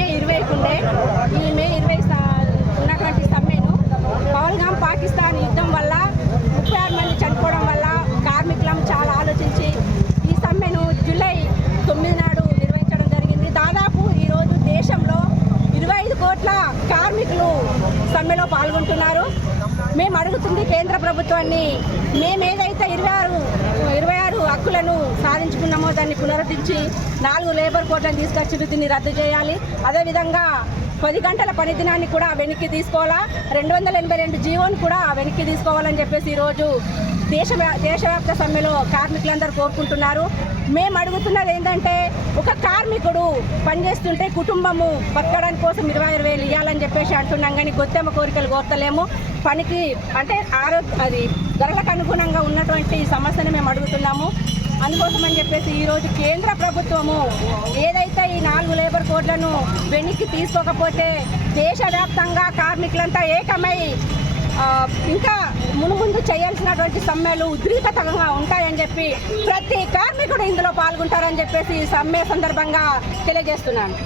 మే 20 ఉండే ఈ మే 20 ఉన్నటువంటి సమ్మెను పహల్గాం పాకిస్తాన్ యుద్ధం వల్ల 36 మంది చనిపోవడం వల్ల కార్మికులం చాలా ఆలోచించి ఈ సమ్మెను జూలై 9 నాడు నిర్వహించడం జరిగింది. దాదాపు ఈరోజు దేశంలో 25 కోట్ల కార్మికులు సమ్మెలో పాల్గొంటున్నారు. మేము అడుగుతుంది కేంద్ర ప్రభుత్వాన్ని, మేమేదైతే 26 హక్కులను సాధించుకున్నామో దాన్ని పునరుద్ధరించి 4 లేబర్ కోడ్లను తీసుకొచ్చి దీన్ని రద్దు చేయాలి. అదేవిధంగా 10 గంటల పని దినాన్ని కూడా వెనక్కి తీసుకోవాలా, 282 జీవోని కూడా వెనక్కి తీసుకోవాలని చెప్పేసి ఈరోజు దేశవ్యాప్త సమ్మెలో కార్మికులందరూ కోరుకుంటున్నారు. మేము అడుగుతున్నది ఏంటంటే, ఒక కార్మికుడు పనిచేస్తుంటే కుటుంబము బతకడానికి కోసం 26,000 ఇవ్వాలని చెప్పేసి అంటున్నాం, కానీ గొత్తెమ్మ కోరికలు కోరతలేము. పనికి అంటే అది ధరలకు అనుగుణంగా ఉన్నటువంటి సమస్యను మేము అడుగుతున్నాము. అందుకోసం అని చెప్పేసి ఈరోజు కేంద్ర ప్రభుత్వము ఏదైతే ఈ 4 లేబర్ కోడ్లను వెనక్కి తీసుకోకపోతే దేశవ్యాప్తంగా కార్మికులంతా ఏకమై ఇంకా మునుముందు చేయాల్సినటువంటి సమ్మెలు ఉద్రిక్తతంగా ఉంటాయని చెప్పి ప్రతి కార్మికుడు ఇందులో పాల్గొంటారని చెప్పేసి సమ్మె సందర్భంగా తెలియజేస్తున్నాను.